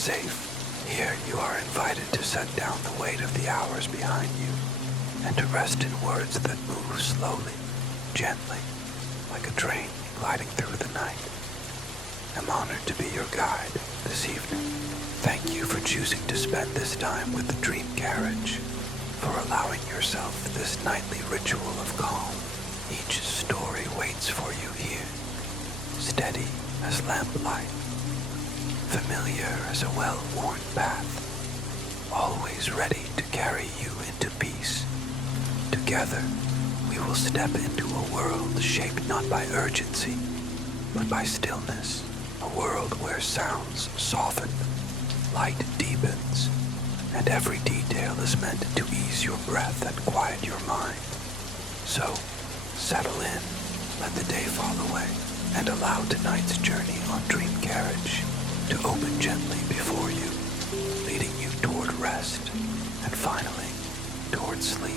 safe. Here you are invited to set down the weight of the hours behind you and to rest in words that move slowly, gently, like a train gliding through the night. I'm honored to be your guide this evening. Thank you for choosing to spend this time with the Dream Carriage, for allowing yourself this nightly ritual of calm. Each story waits for you here, steady as lamplight, familiar as a well-worn path, always ready to carry you into peace. Together, we will step into a world shaped not by urgency, but by stillness, a world where sounds soften, light deepens, and every detail is meant to ease your breath and quiet your mind. So, settle in, let the day fall away, and allow tonight's journey on Dream Carriage to open gently before you, leading you toward rest, and finally, toward sleep.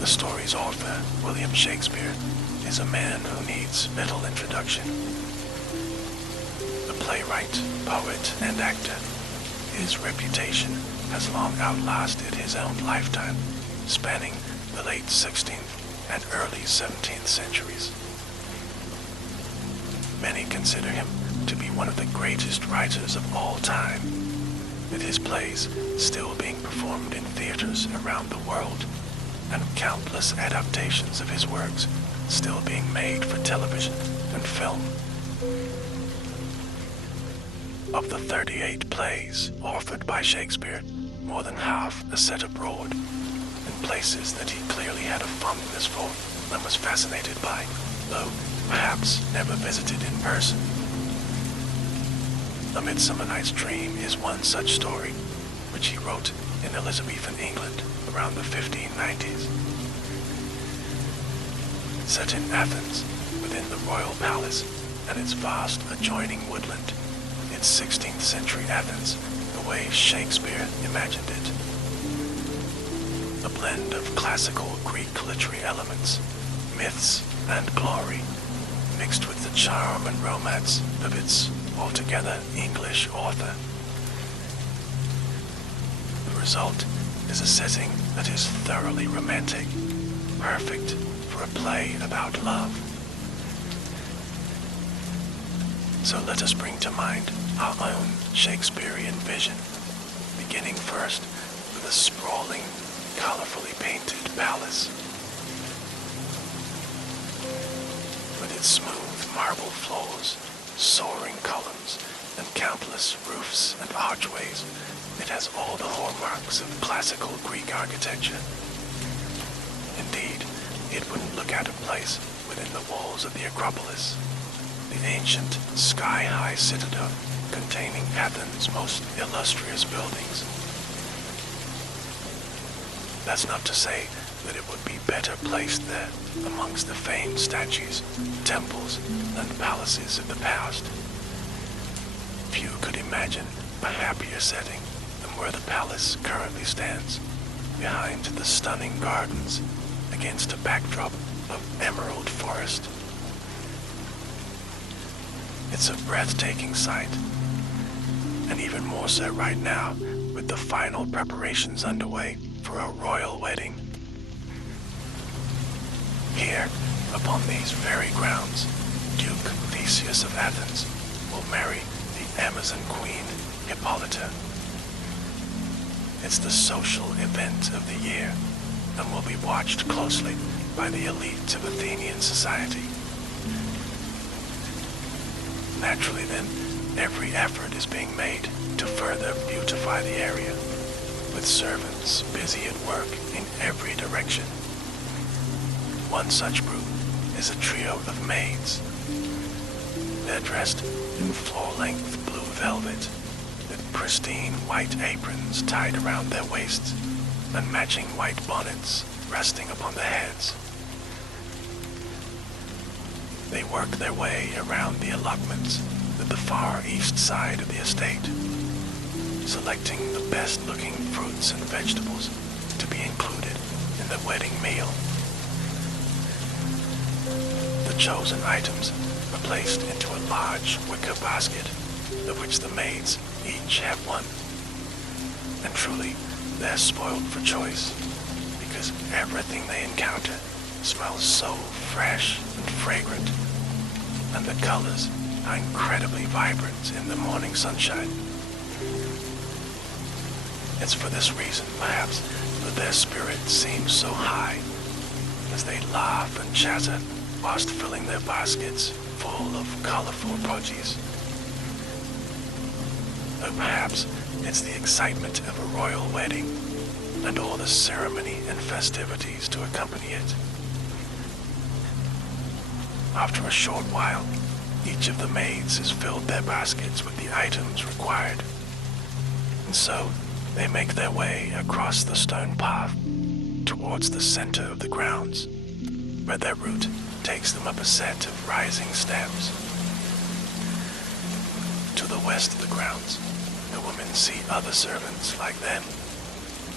The story's author, William Shakespeare, is a man who needs little introduction. A playwright, poet, and actor, his reputation has long outlasted his own lifetime, spanning the late 16th and early 17th centuries. Many consider him to be one of the greatest writers of all time, with his plays still being performed in theaters around the world, and countless adaptations of his works still being made for television and film. Of the 38 plays authored by Shakespeare, more than half are set abroad, in places that he clearly had a fondness for and was fascinated by, though perhaps never visited in person. A Midsummer Night's Dream is one such story, which he wrote in Elizabethan England around the 1590s. Set in Athens, within the royal palace and its vast adjoining woodland, it's 16th century Athens the way Shakespeare imagined it. A blend of classical Greek literary elements, myths, and glory, mixed with the charm and romance of its altogether English author. The result is a setting that is thoroughly romantic, perfect for a play about love. So let us bring to mind our own Shakespearean vision, beginning first with a sprawling, colorfully painted palace. With its smooth marble floors, soaring columns, and countless roofs and archways, it has all the hallmarks of classical Greek architecture. Indeed, it wouldn't look out of place within the walls of the Acropolis, the ancient sky-high citadel containing Athens' most illustrious buildings. That's not to say that it would be better placed there amongst the famed statues, temples, and palaces of the past. Few could imagine a happier setting than where the palace currently stands, behind the stunning gardens, against a backdrop of emerald forest. It's a breathtaking sight, and even more so right now with the final preparations underway for a royal wedding. Here, upon these very grounds, Duke Theseus of Athens will marry the Amazon queen Hippolyta. It's the social event of the year, and will be watched closely by the elite of Athenian society. Naturally then, every effort is being made to further beautify the area, with servants busy at work in every direction. One such group is a trio of maids. They're dressed in floor-length blue velvet, with pristine white aprons tied around their waists, and matching white bonnets resting upon their heads. They work their way around the allotments at the far east side of the estate, selecting the best-looking fruits and vegetables to be included in the wedding meal. The chosen items are placed into a large wicker basket, of which the maids each have one. And truly, they're spoiled for choice, because everything they encounter smells so fresh and fragrant, and the colors are incredibly vibrant in the morning sunshine. It's for this reason, perhaps, that their spirits seem so high, as they laugh and chatter whilst filling their baskets full of colorful produce. Or perhaps it's the excitement of a royal wedding and all the ceremony and festivities to accompany it. After a short while, each of the maids has filled their baskets with the items required, and so they make their way across the stone path towards the center of the grounds, where their route takes them up a set of rising steps. To the west of the grounds, the women see other servants like them.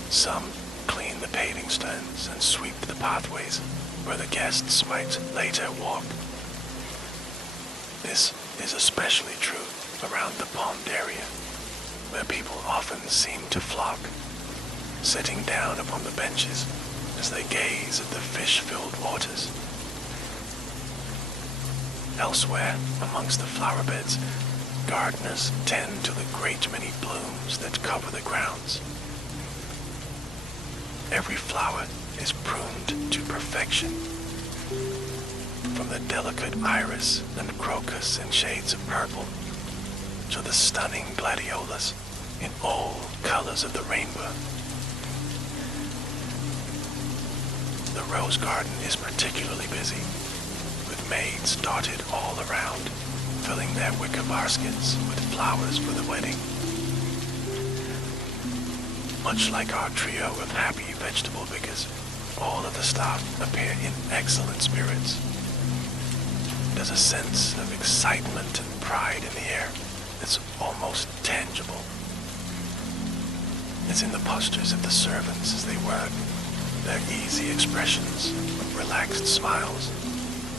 Some clean the paving stones and sweep the pathways where the guests might later walk. This is especially true around the pond area, where people often seem to flock, sitting down upon the benches as they gaze at the fish-filled waters. Elsewhere, amongst the flower beds, gardeners tend to the great many blooms that cover the grounds. Every flower is pruned to perfection, from the delicate iris and crocus in shades of purple to the stunning gladiolas in all colors of the rainbow. The rose garden is particularly busy, with maids dotted all around, filling their wicker baskets with flowers for the wedding. Much like our trio of happy vegetable pickers, all of the staff appear in excellent spirits. There's a sense of excitement and pride in the air that's almost tangible. It's in the postures of the servants as they work, their easy expressions, relaxed smiles,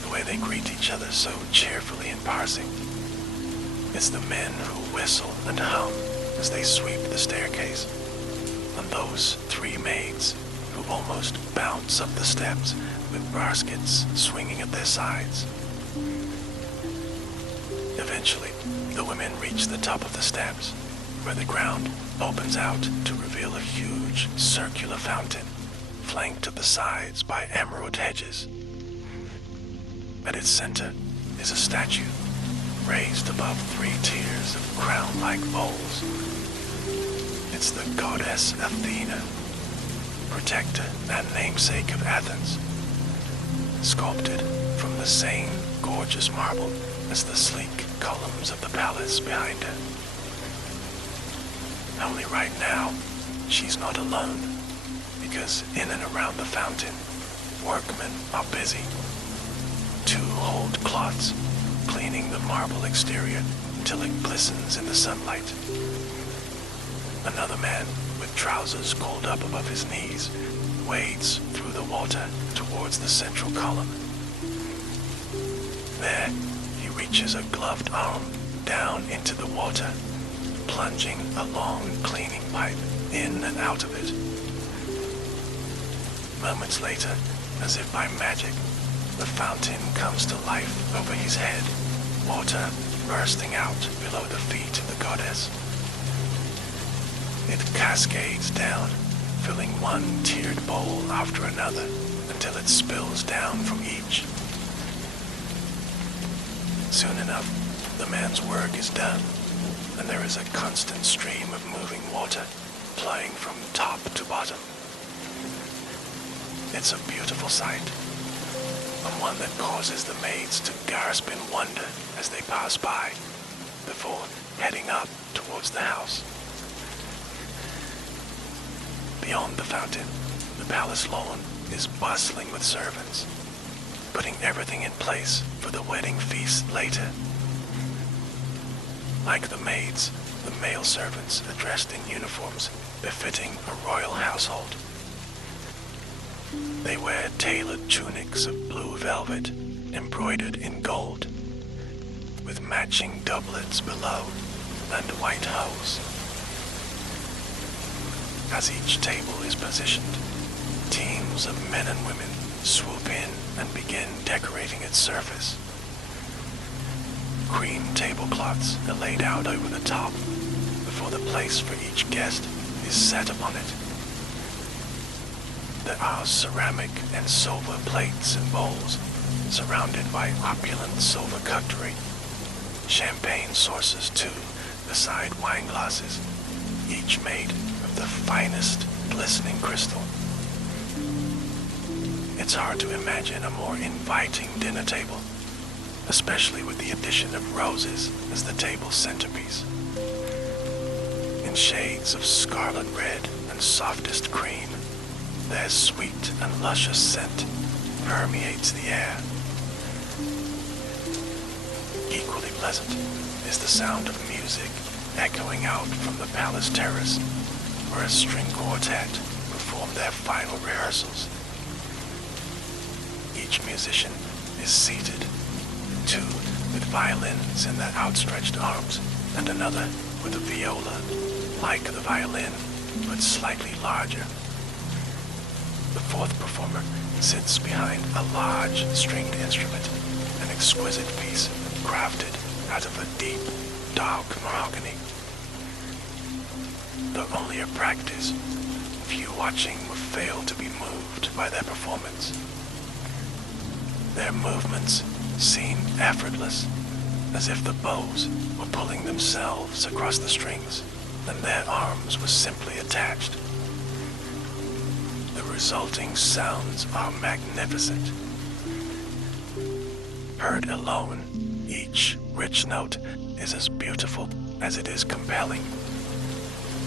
the way they greet each other so cheerfully in passing. It's the men who whistle and hum as they sweep the staircase, and those three maids who almost bounce up the steps with baskets swinging at their sides. Eventually, the women reach the top of the steps, where the ground opens out to reveal a huge circular fountain, flanked at the sides by emerald hedges. At its center is a statue, raised above 3 tiers of crown-like bowls. It's the goddess Athena, protector and namesake of Athens, sculpted from the same gorgeous marble as the sleek columns of the palace behind her. Only right now, she's not alone, because in and around the fountain, workmen are busy. 2 hold cloths, cleaning the marble exterior until it glistens in the sunlight. Another man, with trousers pulled up above his knees, wades through the water towards the central column. There, he reaches a gloved arm down into the water, plunging a long cleaning pipe in and out of it. Moments later, as if by magic, the fountain comes to life over his head, water bursting out below the feet of the goddess. It cascades down, filling one tiered bowl after another until it spills down from each. Soon enough, the man's work is done, and there is a constant stream of moving water playing from top to bottom. It's a beautiful sight, and one that causes the maids to gasp in wonder as they pass by, before heading up towards the house. Beyond the fountain, the palace lawn is bustling with servants, putting everything in place for the wedding feast later. Like the maids, the male servants are dressed in uniforms befitting a royal household. They wear tailored tunics of blue velvet embroidered in gold, with matching doublets below and white hose. As each table is positioned, teams of men and women swoop in and begin decorating its surface. Cream tablecloths are laid out over the top before the place for each guest is set upon it. There are ceramic and silver plates and bowls surrounded by opulent silver cutlery, champagne saucers too, beside wine glasses, each made of the finest glistening crystal. It's hard to imagine a more inviting dinner table, especially with the addition of roses as the table's centerpiece. In shades of scarlet red and softest cream, their sweet and luscious scent permeates the air. Equally pleasant is the sound of music echoing out from the palace terrace, where a string quartet perform their final rehearsals. Each musician is seated, two with violins in their outstretched arms, and another with a viola, like the violin, but slightly larger. The fourth performer sits behind a large stringed instrument, an exquisite piece crafted out of a deep, dark mahogany. Though only a practice, few watching will fail to be moved by their performance. Their movements seem effortless, as if the bows were pulling themselves across the strings, and their arms were simply attached. The resulting sounds are magnificent. Heard alone, each rich note is as beautiful as it is compelling.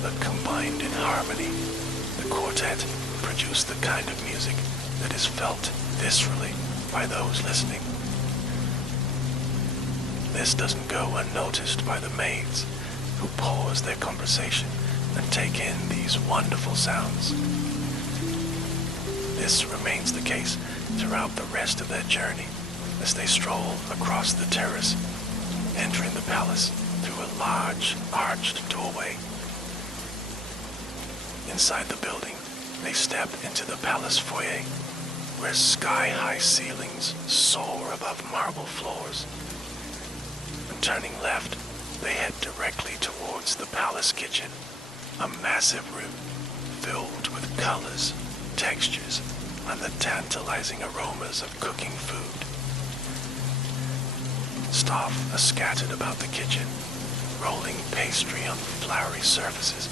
But combined in harmony, the quartet produce the kind of music that is felt viscerally by those listening. This doesn't go unnoticed by the maids, who pause their conversation and take in these wonderful sounds. This remains the case throughout the rest of their journey, as they stroll across the terrace, entering the palace through a large, arched doorway. Inside the building, they step into the palace foyer, where sky-high ceilings soar above marble floors. And turning left, they head directly towards the palace kitchen, a massive room filled with colors, textures, and the tantalizing aromas of cooking food. Staff are scattered about the kitchen, rolling pastry on floury surfaces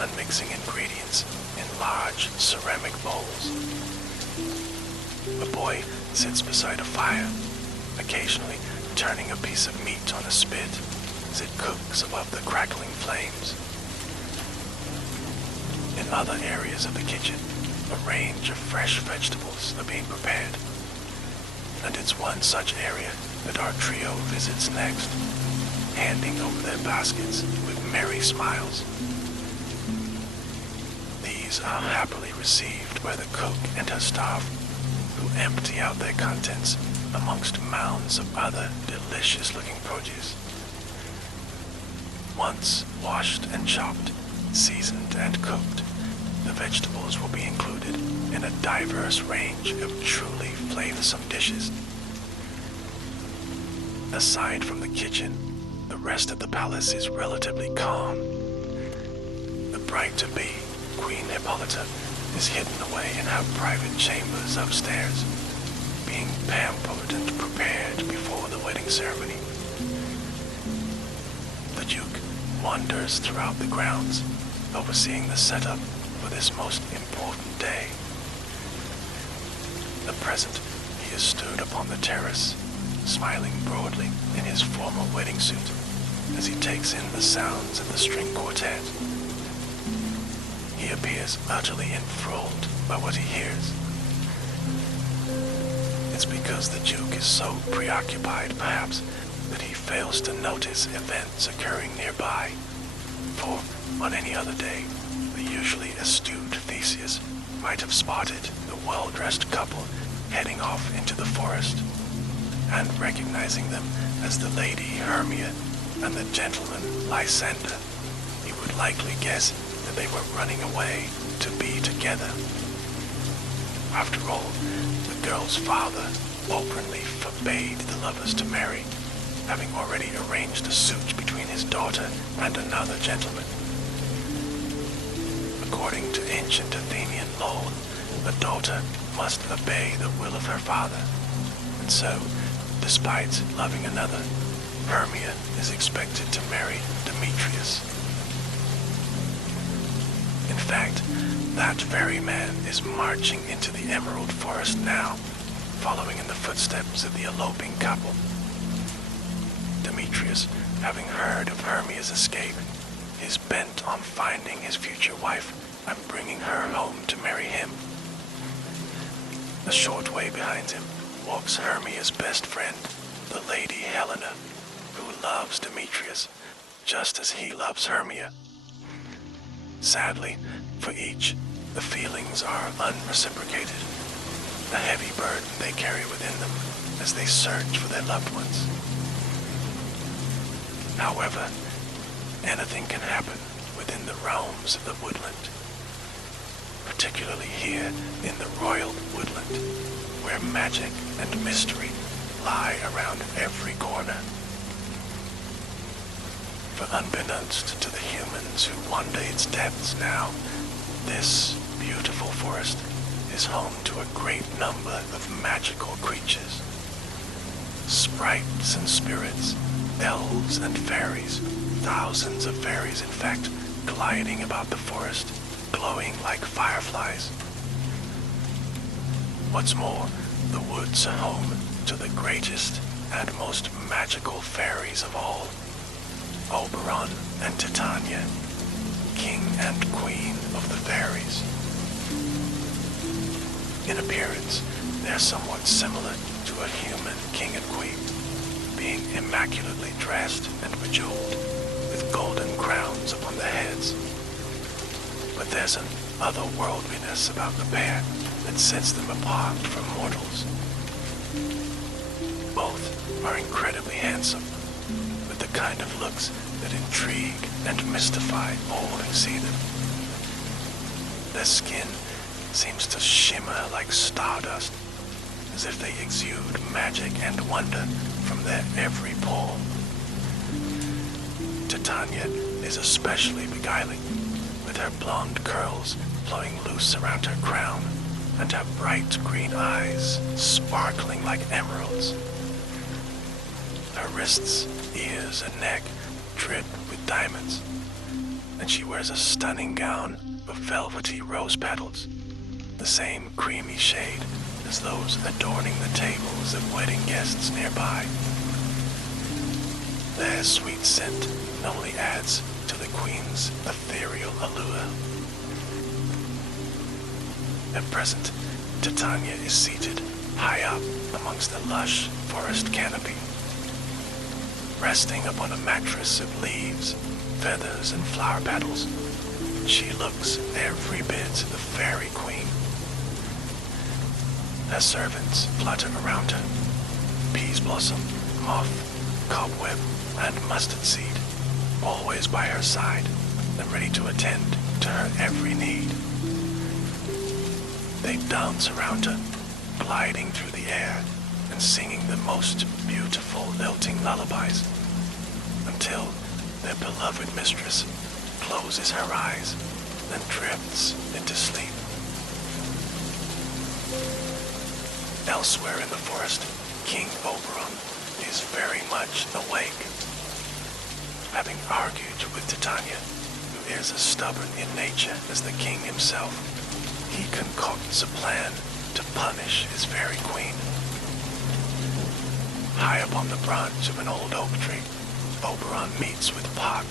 and mixing ingredients in large ceramic bowls. A boy sits beside a fire, occasionally turning a piece of meat on a spit as it cooks above the crackling flames. In other areas of the kitchen, a range of fresh vegetables are being prepared, and it's one such area that our trio visits next, handing over their baskets with merry smiles. These are happily received by the cook and her staff, who empty out their contents amongst mounds of other delicious-looking produce. Once washed and chopped, seasoned and cooked, the vegetables will be included in a diverse range of truly flavorsome dishes. Aside from the kitchen, the rest of the palace is relatively calm. The bride-to-be, Queen Hippolyta, is hidden away in her private chambers upstairs, being pampered and prepared before the wedding ceremony. The Duke wanders throughout the grounds, overseeing the setup for this most important day. At present, he is stood upon the terrace, smiling broadly in his formal wedding suit as he takes in the sounds of the string quartet. He appears utterly enthralled by what he hears. It's because the Duke is so preoccupied, perhaps, that he fails to notice events occurring nearby. For, on any other day, the usually astute Theseus might have spotted the well-dressed couple heading off into the forest. and recognizing them as the Lady Hermia and the gentleman Lysander, you would likely guess that they were running away to be together. After all, the girl's father openly forbade the lovers to marry, having already arranged a suit between his daughter and another gentleman. According to ancient Athenian law, a daughter must obey the will of her father, and so, despite loving another, Hermia is expected to marry Demetrius. In fact, that very man is marching into the Emerald Forest now, following in the footsteps of the eloping couple. Demetrius, having heard of Hermia's escape, is bent on finding his future wife and bringing her home to marry him. A short way behind him walks Hermia's best friend, the Lady Helena, who loves Demetrius just as he loves Hermia. Sadly, for each, the feelings are unreciprocated, a heavy burden they carry within them as they search for their loved ones. However, anything can happen within the realms of the woodland, particularly here in the royal woodland, where magic and mystery lie around every corner. For unbeknownst to the humans who wander its depths now, this beautiful forest is home to a great number of magical creatures. Sprites and spirits, elves and fairies, thousands of fairies in fact, gliding about the forest, glowing like fireflies. What's more, the woods are home to the greatest and most magical fairies of all, Oberon and Titania, king and queen of the fairies. In appearance, they're somewhat similar to a human king and queen, being immaculately dressed and bejeweled, with golden crowns upon their heads. But there's an otherworldliness about the pair that sets them apart from mortals. Both are incredibly handsome, with the kind of looks that intrigue and mystify all who see them. Their skin seems to shimmer like stardust, as if they exude magic and wonder from their every pore. Titania is especially beguiling, with her blonde curls flowing loose around her crown, and her bright green eyes sparkling like emeralds. Her wrists, ears, and neck drip with diamonds, and she wears a stunning gown of velvety rose petals, the same creamy shade as those adorning the tables of wedding guests nearby. Their sweet scent only adds to the queen's ethereal allure. At present, Titania is seated high up amongst the lush forest canopy, resting upon a mattress of leaves, feathers, and flower petals. She looks every bit the fairy queen. Her servants flutter around her, peas blossom, moth, cobweb, and mustard seed, always by her side and ready to attend to her every need. They dance around her, gliding through the air and singing the most beautiful lilting lullabies, until their beloved mistress closes her eyes and drifts into sleep. Elsewhere in the forest, King Oberon is very much awake. Having argued with Titania, who is as stubborn in nature as the king himself, he concocts a plan to punish his fairy queen. High up on the branch of an old oak tree, Oberon meets with Puck,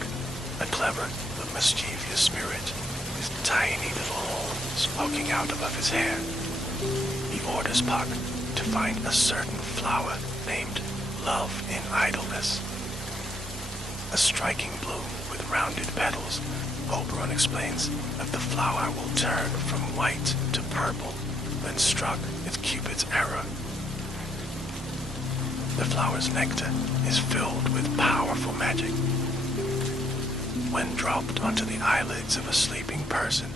a clever but mischievous spirit, with tiny little horns poking out above his hair. He orders Puck to find a certain flower named Love in Idleness. A striking bloom with rounded petals, Oberon explains that the flower will turn from white to purple when struck with Cupid's arrow. The flower's nectar is filled with powerful magic. When dropped onto the eyelids of a sleeping person,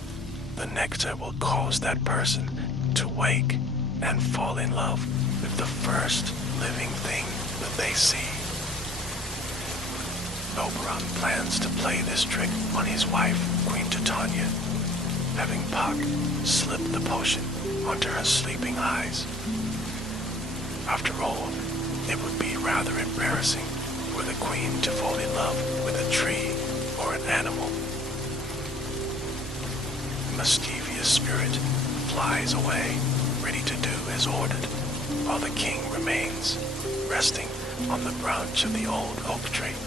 the nectar will cause that person to wake and fall in love with the first living thing that they see. Oberon plans to play this trick on his wife, Queen Titania, having Puck slip the potion onto her sleeping eyes. After all, it would be rather embarrassing for the queen to fall in love with a tree or an animal. The mischievous spirit flies away, ready to do as ordered, while the king remains, resting on the branch of the old oak tree.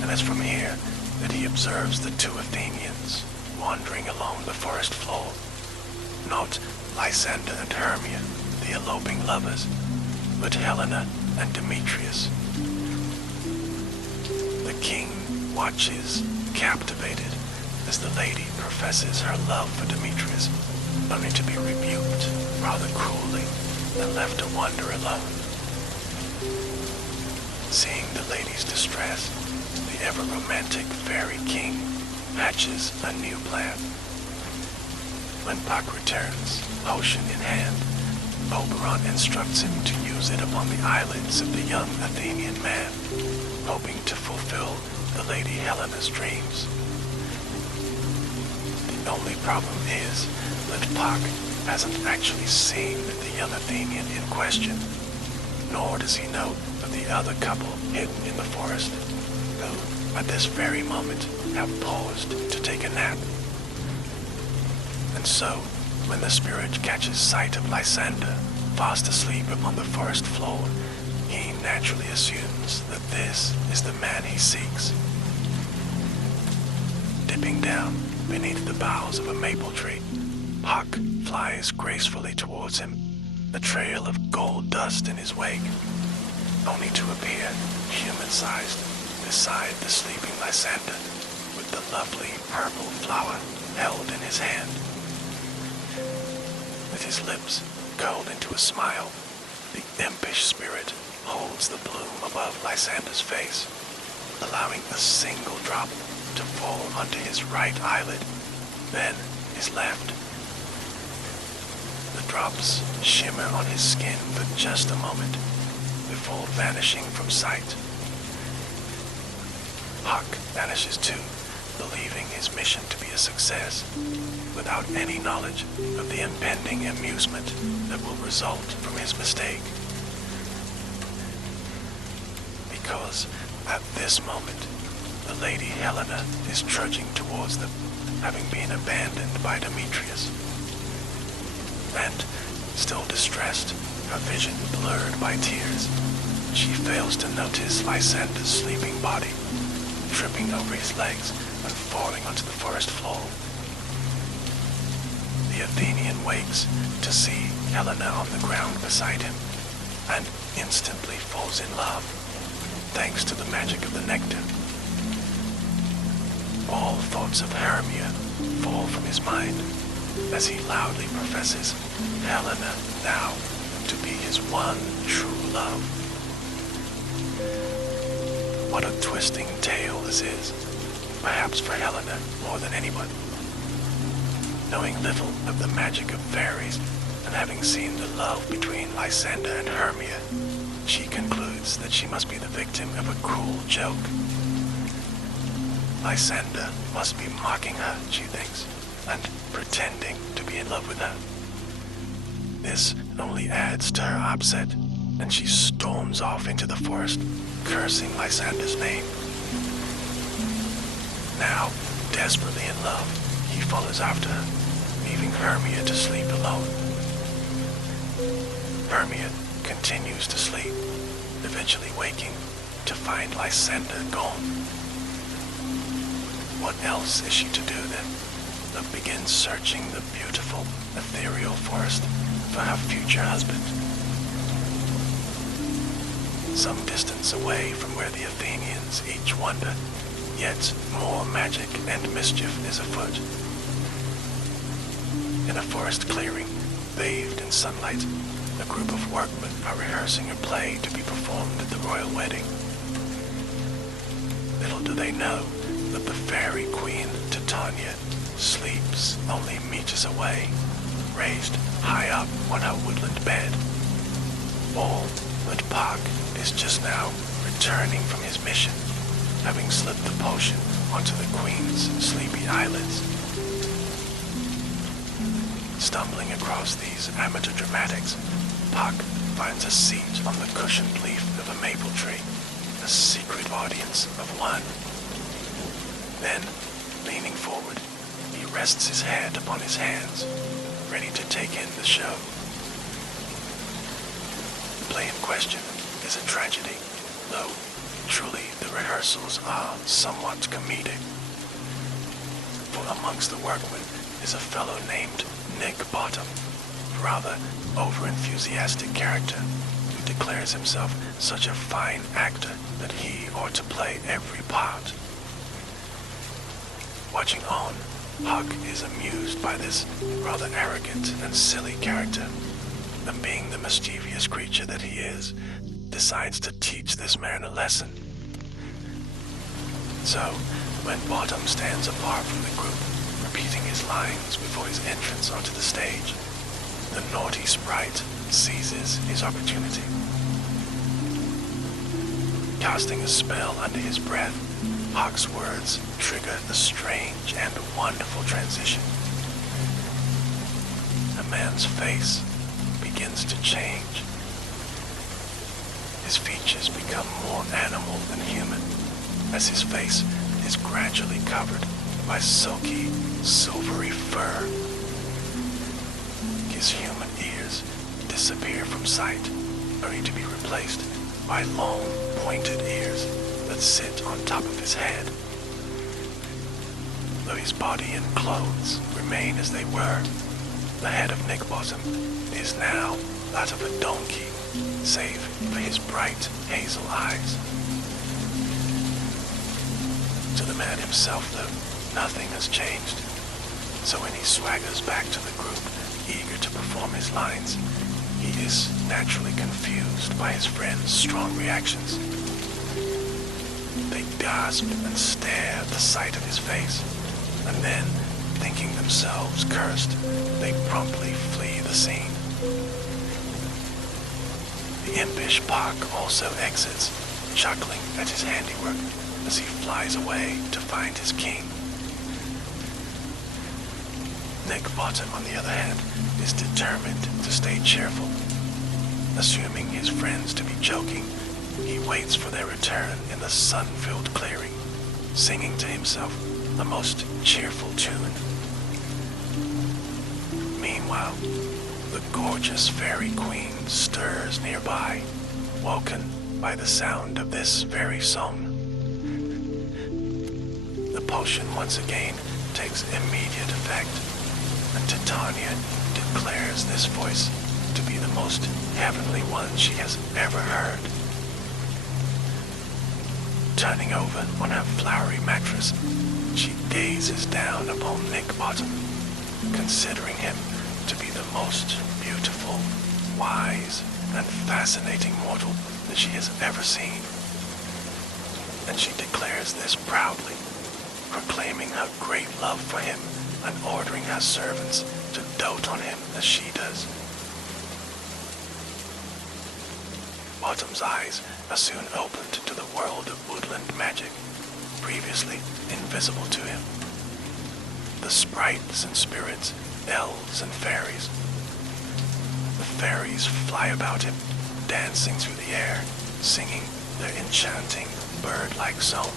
And it's from here that he observes the two Athenians wandering along the forest floor, not Lysander and Hermia, the eloping lovers, but Helena and Demetrius. The king watches, captivated, as the lady professes her love for Demetrius, only to be rebuked rather cruelly and left to wander alone. Seeing the lady's distress, the ever-romantic fairy king hatches a new plan. When Puck returns, potion in hand, Oberon instructs him to use it upon the eyelids of the young Athenian man, hoping to fulfill the Lady Helena's dreams. The only problem is that Puck hasn't actually seen the young Athenian in question, nor does he know of the other couple hidden in the forest, who, at this very moment, have paused to take a nap. And so, when the spirit catches sight of Lysander, fast asleep upon the forest floor, he naturally assumes that this is the man he seeks. Dipping down beneath the boughs of a maple tree, Puck flies gracefully towards him, a trail of gold dust in his wake, only to appear human-sized beside the sleeping Lysander, with the lovely purple flower held in his hand. With his lips curled into a smile, the impish spirit holds the bloom above Lysander's face, allowing a single drop to fall onto his right eyelid, then his left. The drops shimmer on his skin for just a moment, before vanishing from sight. Puck vanishes too, believing his mission to be a success, without any knowledge of the impending amusement that will result from his mistake. Because at this moment, the Lady Helena is trudging towards them, having been abandoned by Demetrius. And, still distressed, her vision blurred by tears, she fails to notice Lysander's sleeping body, tripping over his legs and falling onto the forest floor. The Athenian wakes to see Helena on the ground beside him, and instantly falls in love, thanks to the magic of the nectar. All thoughts of Hermia fall from his mind, as he loudly professes Helena now to be his one true love. What a twisting tale this is, perhaps for Helena more than anyone. Knowing little of the magic of fairies, and having seen the love between Lysander and Hermia, she concludes that she must be the victim of a cruel joke. Lysander must be mocking her, she thinks, and pretending to be in love with her. This only adds to her upset, and she storms off into the forest, cursing Lysander's name. Now, desperately in love, he follows after her, leaving Hermia to sleep alone. Hermia continues to sleep, eventually waking to find Lysander gone. What else is she to do then, but begin searching the beautiful, ethereal forest for her future husband? Some distance away from where the Athenians each wander, yet more magic and mischief is afoot. In a forest clearing, bathed in sunlight, a group of workmen are rehearsing a play to be performed at the royal wedding. Little do they know that the fairy queen Titania sleeps only meters away, raised high up on her woodland bed. All but Puck is just now returning from his mission, having slipped the potion onto the queen's sleepy eyelids. Stumbling across these amateur dramatics, Puck finds a seat on the cushioned leaf of a maple tree, a secret audience of one. Then, leaning forward, he rests his head upon his hands, ready to take in the show. The play in question is a tragedy, though truly the rehearsals are somewhat comedic. For amongst the workmen is a fellow named Nick Bottom, a rather over-enthusiastic character who declares himself such a fine actor that he ought to play every part. Watching on, Huck is amused by this rather arrogant and silly character, and being the mischievous creature that he is, decides to teach this man a lesson. So, when Bottom stands apart from the group, repeating his lines before his entrance onto the stage, the naughty sprite seizes his opportunity. Casting a spell under his breath, Huck's words trigger a strange and wonderful transition. A man's face begins to change. His features become more animal than human, as his face is gradually covered by silky, silvery fur. His human ears disappear from sight, only to be replaced by long, pointed ears that sit on top of his head. Though his body and clothes remain as they were, the head of Nick Bottom is now that of a donkey, save for his bright hazel eyes. To the man himself, though, nothing has changed. So when he swaggers back to the group, eager to perform his lines, he is naturally confused by his friends' strong reactions. They gasp and stare at the sight of his face, and then, thinking themselves cursed, they promptly flee the scene. The impish Puck also exits, chuckling at his handiwork as he flies away to find his king. Nick Bottom, on the other hand, is determined to stay cheerful. Assuming his friends to be joking, he waits for their return in the sun-filled clearing, singing to himself a most cheerful tune. Meanwhile, the gorgeous fairy queen stirs nearby, woken by the sound of this very song. The potion once again takes immediate effect, and Titania declares this voice to be the most heavenly one she has ever heard. Turning over on her flowery mattress, she gazes down upon Nick Bottom, considering him to be the most beautiful, wise, and fascinating mortal that she has ever seen. And she declares this proudly, proclaiming her great love for him and ordering her servants to dote on him as she does. Bottom's eyes are soon opened to the world of woodland magic, previously invisible to him. The sprites and spirits, elves and fairies. The fairies fly about him, dancing through the air, singing their enchanting bird-like song.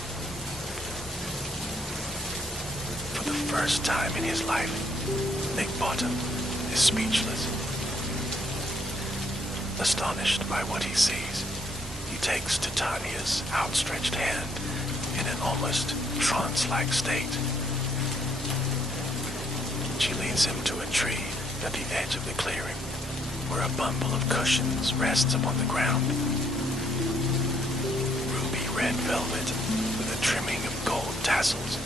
For the first time in his life, Nick Bottom is speechless. Astonished by what he sees, he takes Titania's outstretched hand in an almost trance-like state. She leads him to a tree at the edge of the clearing, where a bundle of cushions rests upon the ground. Ruby red velvet with a trimming of gold tassels,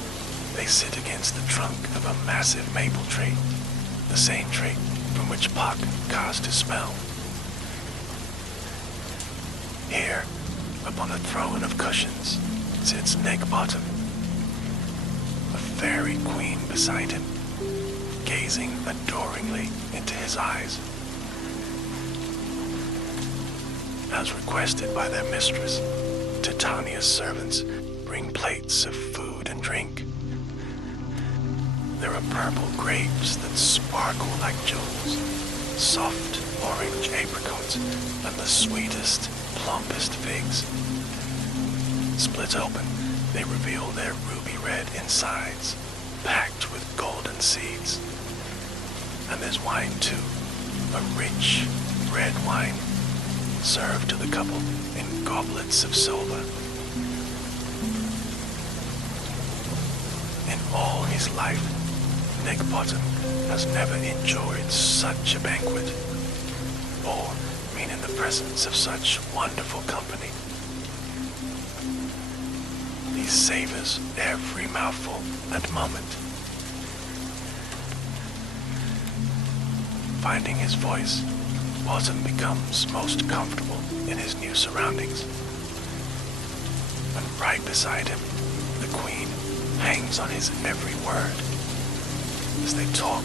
they sit against the trunk of a massive maple tree, the same tree from which Puck cast his spell. Here, upon a throne of cushions, sits Neck-Bottom, a fairy queen beside him, gazing adoringly into his eyes. As requested by their mistress, Titania's servants bring plates of food and drink. There are purple grapes that sparkle like jewels, soft orange apricots, and the sweetest, plumpest figs. Split open, they reveal their ruby-red insides, packed with golden seeds. And there's wine too, a rich, red wine, served to the couple in goblets of silver. In all his life, Neck-Bottom has never enjoyed such a banquet, or been in the presence of such wonderful company. He savors every mouthful and moment. Finding his voice, Bottom becomes most comfortable in his new surroundings. And right beside him, the queen hangs on his every word as they talk,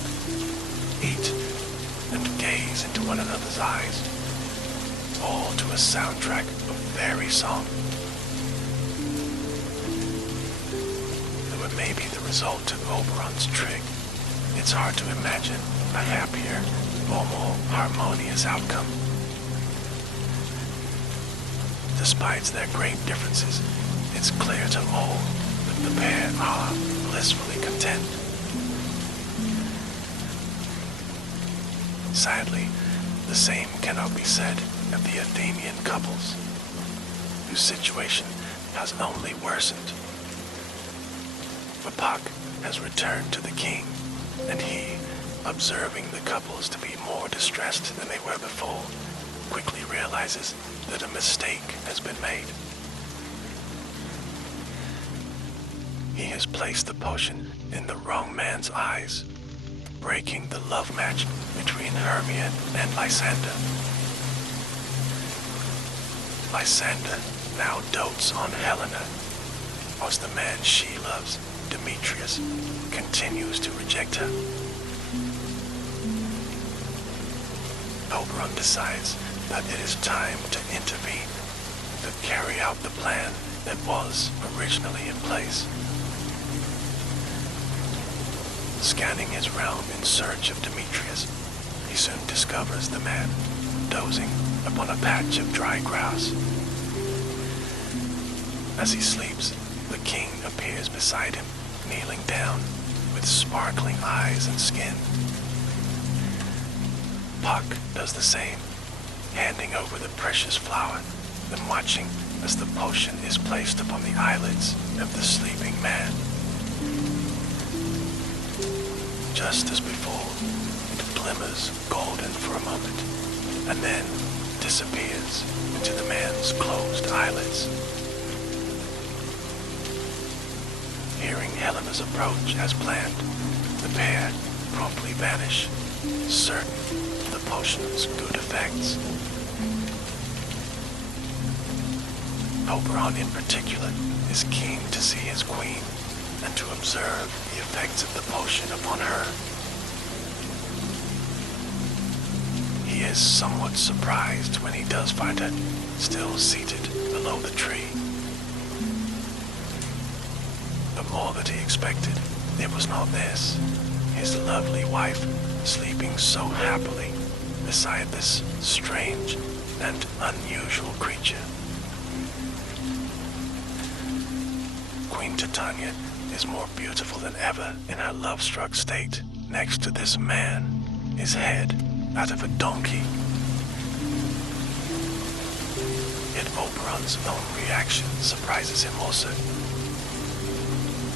eat, and gaze into one another's eyes, all to a soundtrack of fairy song. Though it may be the result of Oberon's trick, it's hard to imagine a happier or more harmonious outcome. Despite their great differences, it's clear to all that the pair are blissfully content. Sadly, the same cannot be said of the Athenian couples, whose situation has only worsened. For Puck has returned to the king, and he, observing the couples to be more distressed than they were before, quickly realizes that a mistake has been made. He has placed the potion in the wrong man's eyes, breaking the love match between Hermia and Lysander. Lysander now dotes on Helena, whilst the man she loves, Demetrius, continues to reject her. Oberon decides that it is time to intervene, to carry out the plan that was originally in place. Scanning his realm in search of Demetrius, he soon discovers the man dozing upon a patch of dry grass. As he sleeps, the king appears beside him, kneeling down, with sparkling eyes and skin. Puck does the same, handing over the precious flower, then watching as the potion is placed upon the eyelids of the sleeping man. Just as before, it glimmers golden for a moment, and then disappears into the man's closed eyelids. Hearing Helena's approach as planned, the pair promptly vanish, certain of the potion's good effects. Oberon in particular is keen to see his queen and to observe the effects of the potion upon her. He is somewhat surprised when he does find her still seated below the tree. But more than he expected, it was not this, his lovely wife sleeping so happily beside this strange and unusual creature. Queen Titania is more beautiful than ever in her love-struck state next to this man, his head out of a donkey. Yet Oberon's own reaction surprises him also.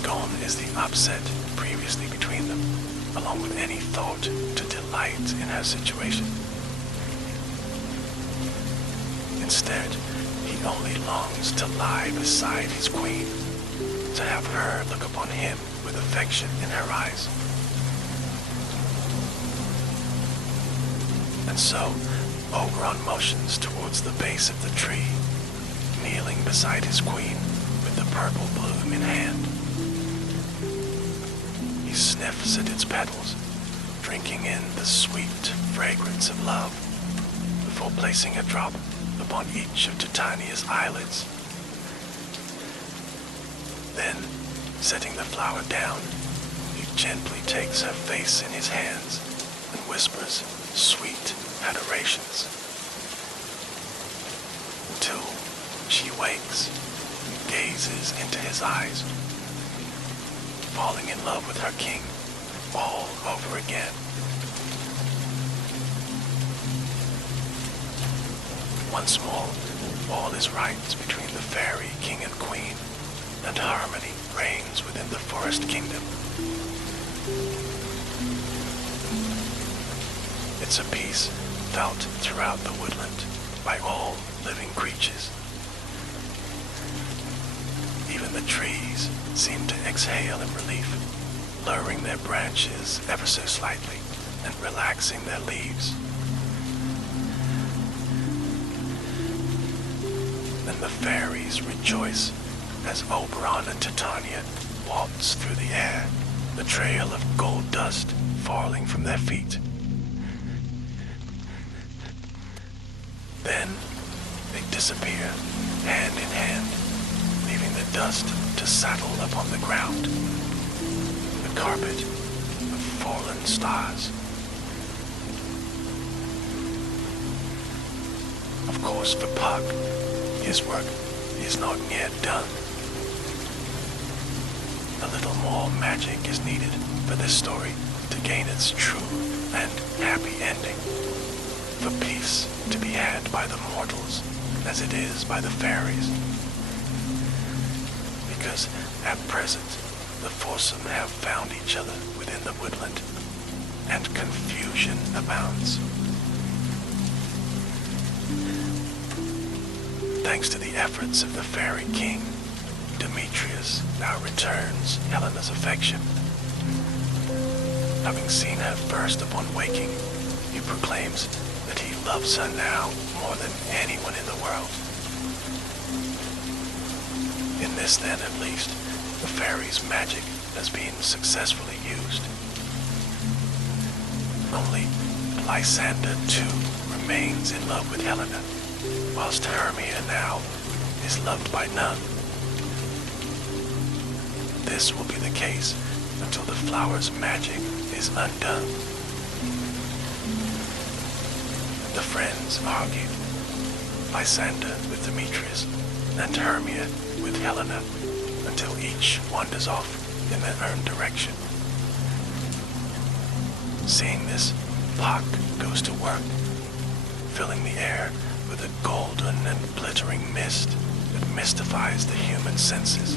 Gone is the upset previously between them, along with any thought to delight in her situation. Instead, he only longs to lie beside his queen, to have her look upon him with affection in her eyes. And so, Oberon motions towards the base of the tree kneeling beside his queen with the purple bloom in hand. He sniffs at its petals, drinking in the sweet fragrance of love, before placing a drop upon each of Titania's eyelids. Then, setting the flower down, he gently takes her face in his hands and whispers sweet adorations, until she wakes and gazes into his eyes, falling in love with her king all over again. Once more, all is right between the fairy king and queen, and harmony reigns within the forest kingdom. It's a peace felt throughout the woodland by all living creatures. Even the trees seem to exhale in relief, lowering their branches ever so slightly and relaxing their leaves. And the fairies rejoice as Oberon and Titania waltz through the air, the trail of gold dust falling from their feet. Then they disappear, hand in hand, leaving the dust to settle upon the ground, the carpet of fallen stars. Of course, for Puck, his work is not yet done. A little more magic is needed for this story to gain its true and happy ending, for peace to be had by the mortals as it is by the fairies. Because at present, the foursome have found each other within the woodland, and confusion abounds. Thanks to the efforts of the fairy king, Demetrius now returns Helena's affection. Having seen her first upon waking, he proclaims that he loves her now more than anyone in the world. In this then, at least, the fairy's magic has been successfully used. Only Lysander, too, remains in love with Helena, whilst Hermia now is loved by none. This will be the case until the flower's magic is undone. The friends argue, Lysander with Demetrius, and Hermia with Helena, until each wanders off in their own direction. Seeing this, Puck goes to work, filling the air with a golden and glittering mist that mystifies the human senses.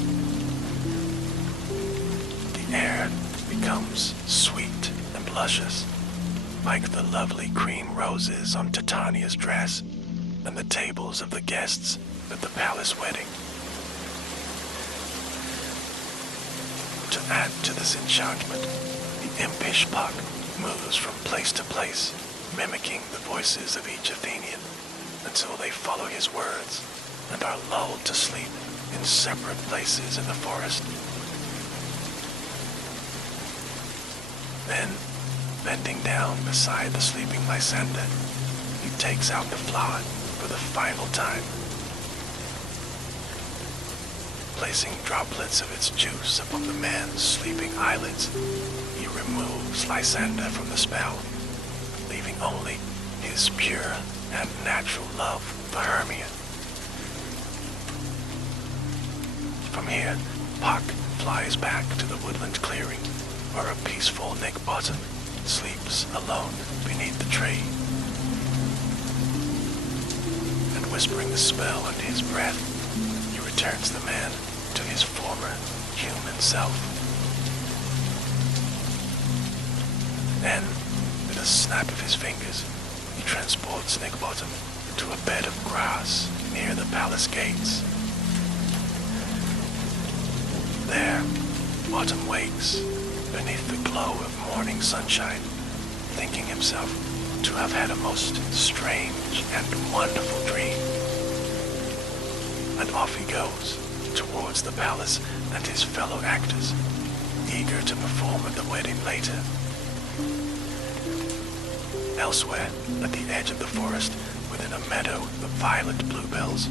The air becomes sweet and luscious, like the lovely cream roses on Titania's dress and the tables of the guests at the palace wedding. To add to this enchantment, the impish Puck moves from place to place, mimicking the voices of each Athenian, until they follow his words and are lulled to sleep in separate places in the forest. Then, bending down beside the sleeping Lysander, he takes out the flower for the final time. Placing droplets of its juice upon the man's sleeping eyelids, he removes Lysander from the spell, leaving only his pure and natural love for Hermia. From here, Puck flies back to the woodland clearing, where a peaceful Nick Bottom sleeps alone beneath the tree. And whispering the spell under his breath, he returns the man to his former human self. Then, with a snap of his fingers, he transports Nick Bottom to a bed of grass near the palace gates. There, Bottom wakes beneath the glow of morning sunshine, thinking himself to have had a most strange and wonderful dream. and off he goes towards the palace and his fellow actors, eager to perform at the wedding later. Elsewhere, at the edge of the forest, within a meadow of violet bluebells,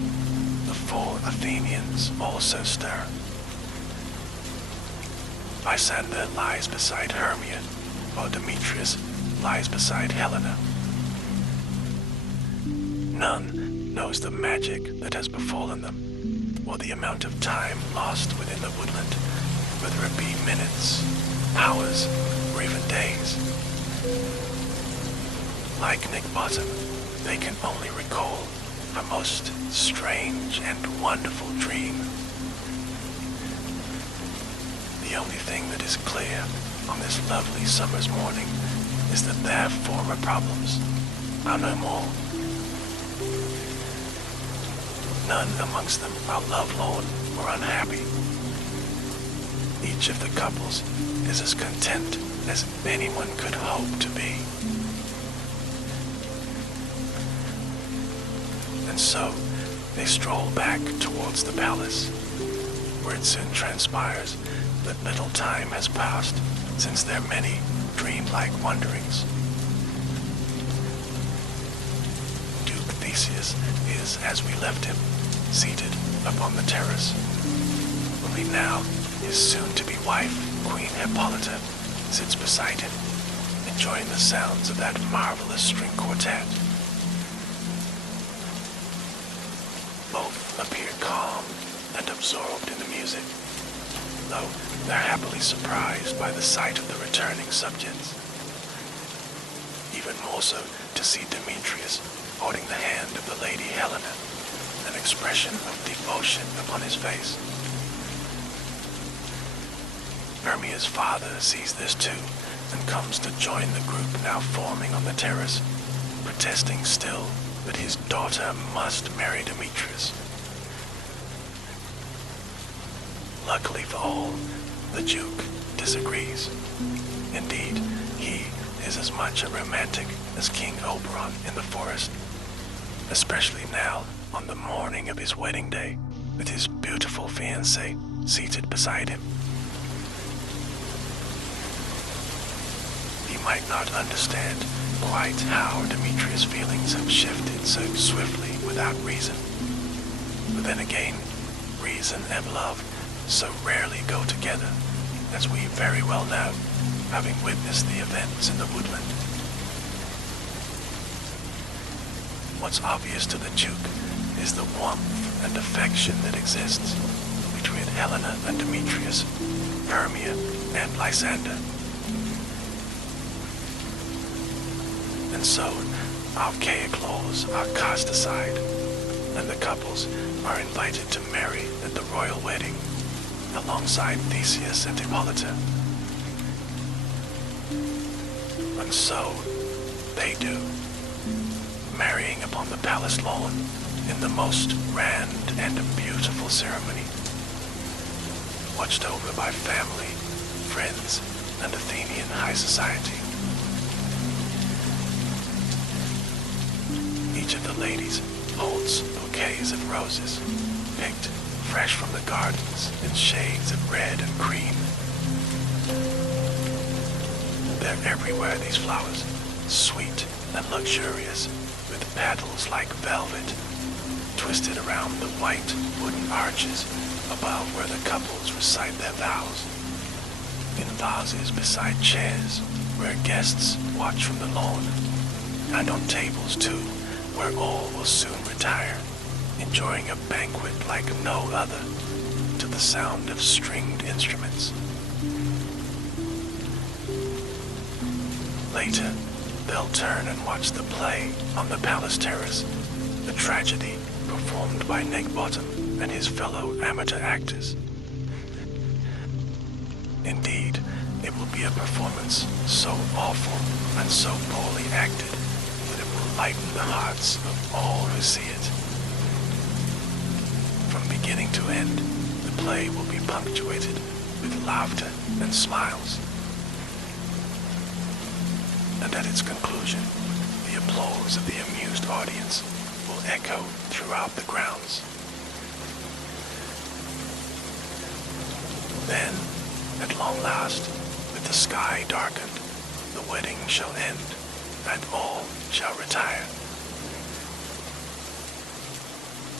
the four Athenians also stir. Lysander lies beside Hermia, while Demetrius lies beside Helena. None knows the magic that has befallen them, or the amount of time lost within the woodland, whether it be minutes, hours, or even days. Like Nick Bottom, they can only recall a most strange and wonderful dream. The only thing that is clear on this lovely summer's morning is that their former problems are no more. None amongst them are lovelorn or unhappy. Each of the couples is as content as anyone could hope to be. And so, they stroll back towards the palace, where it soon transpires that little time has passed since their many dreamlike wanderings. Duke Theseus is, as we left him, seated upon the terrace. Only now his soon-to-be wife, Queen Hippolyta, sits beside him, enjoying the sounds of that marvelous string quartet. Both appear calm and absorbed in the music, though they're happily surprised by the sight of the returning subjects. Even more so to see Demetrius holding the hand of the Lady Helena, an expression of devotion upon his face. Hermia's father sees this too, and comes to join the group now forming on the terrace, protesting still that his daughter must marry Demetrius. Luckily for all, the Duke disagrees. Indeed, he is as much a romantic as King Oberon in the forest, especially now on the morning of his wedding day, with his beautiful fiancée seated beside him. He might not understand quite how Demetrius' feelings have shifted so swiftly without reason. But then again, reason and love so rarely go together, as we very well know, having witnessed the events in the woodland. What's obvious to the Duke is the warmth and affection that exists between Helena and Demetrius, Hermia and Lysander. And so, archaic laws are cast aside, and the couples are invited to marry at the royal wedding, alongside Theseus and Hippolyta. And so, they do, marrying upon the palace lawn in the most grand and beautiful ceremony, watched over by family, friends, and Athenian high society. Each of the ladies holds bouquets of roses, picked fresh from the gardens in shades of red and cream. They're everywhere, these flowers, sweet and luxurious, with petals like velvet, twisted around the white wooden arches above where the couples recite their vows, in vases beside chairs where guests watch from the lawn, and on tables too, where all will soon retire, enjoying a banquet like no other, to the sound of stringed instruments. Later, they'll turn and watch the play on the palace terrace, the tragedy performed by Nick Bottom and his fellow amateur actors. Indeed, it will be a performance so awful and so poorly acted that it will lighten the hearts of all who see it. From beginning to end, the play will be punctuated with laughter and smiles. And at its conclusion, the applause of the amused audience will echo throughout the grounds. Then, at long last, with the sky darkened, the wedding shall end, and all shall retire.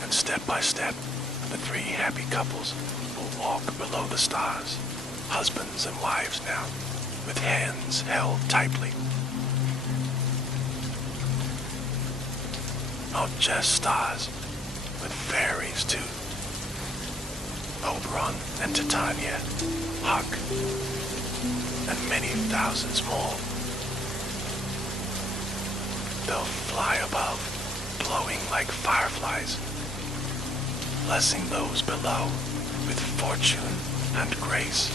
And step by step, the three happy couples will walk below the stars, husbands and wives now, with hands held tightly. Not just stars, but fairies too. Oberon and Titania, Huck, and many thousands more. They'll fly above, glowing like fireflies, blessing those below with fortune and grace,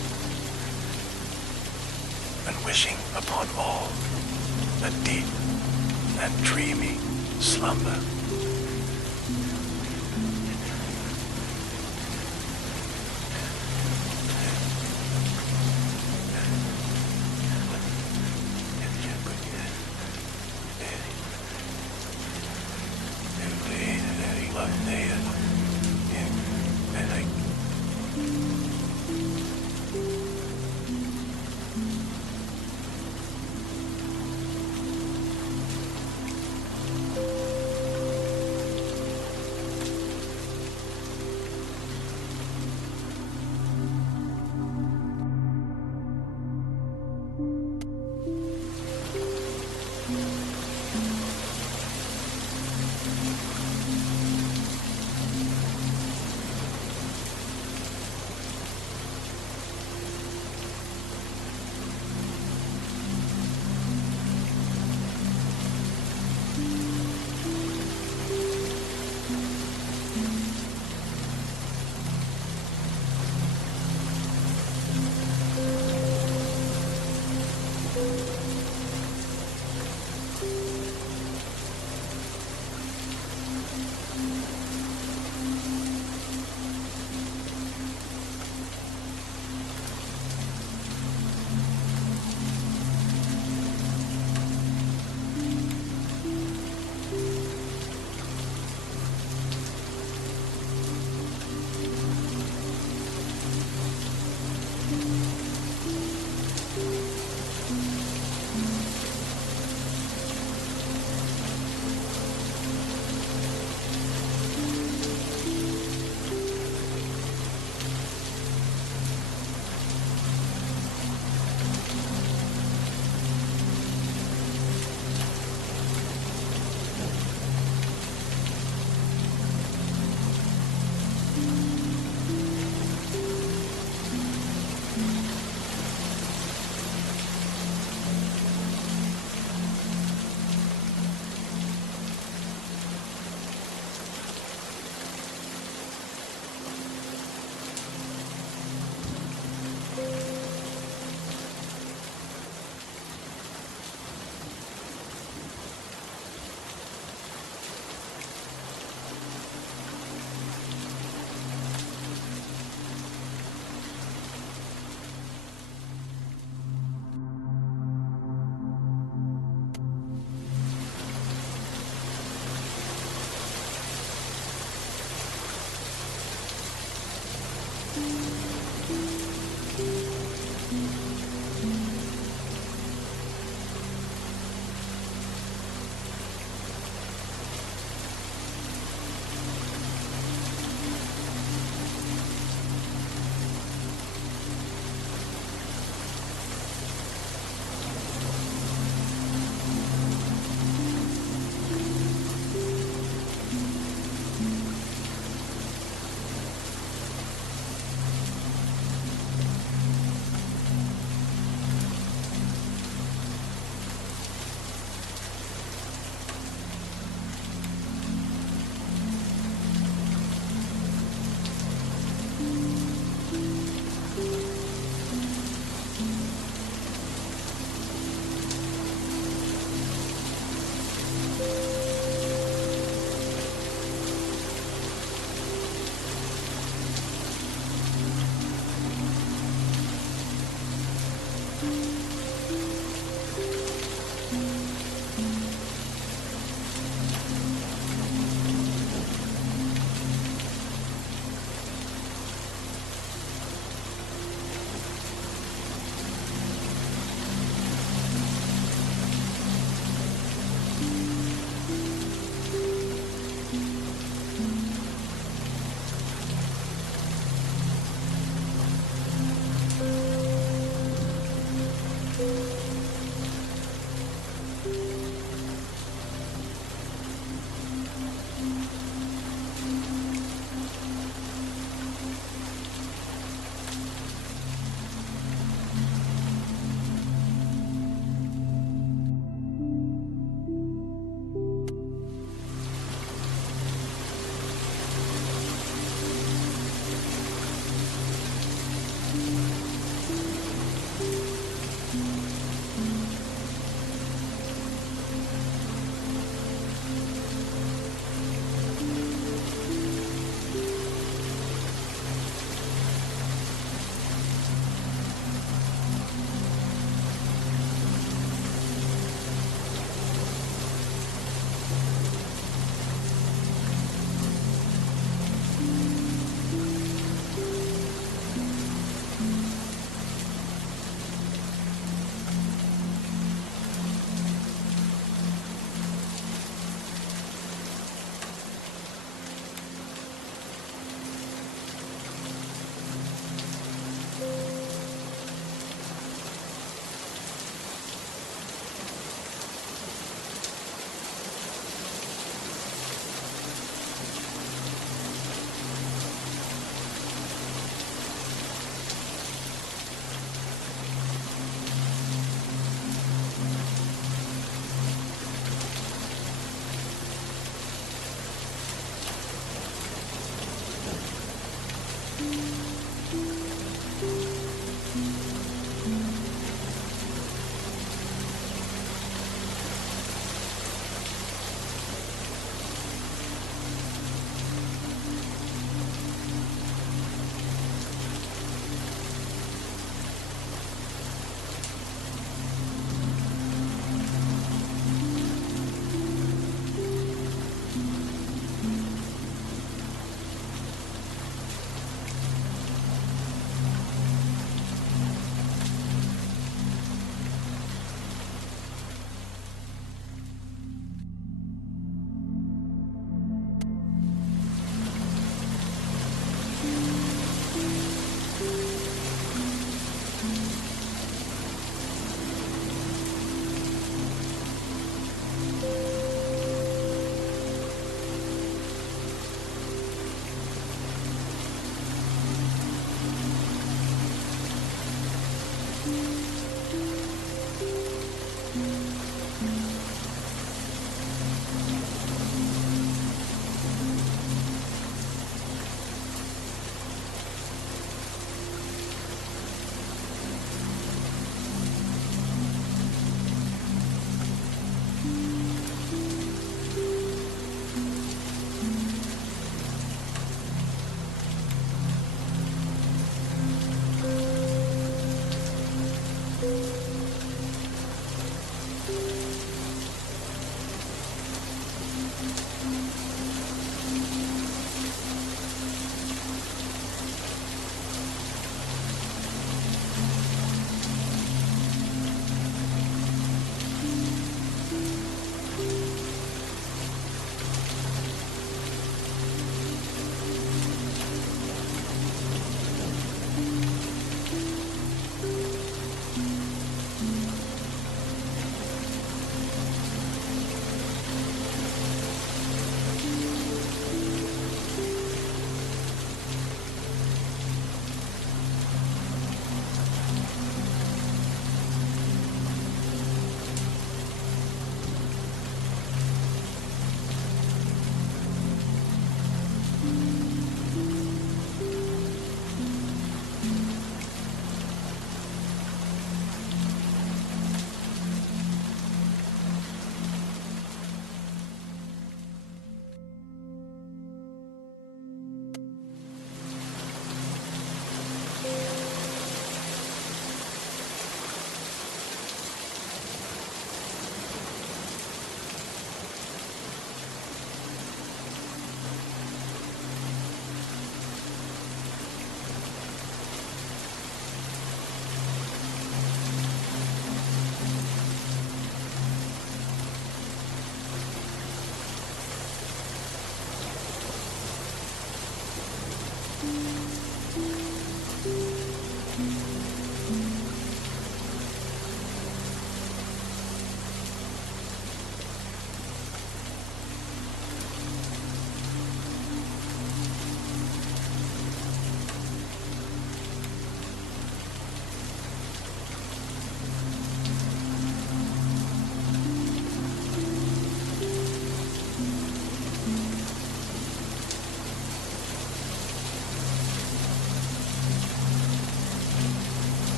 and wishing upon all a deep and dreamy slumber.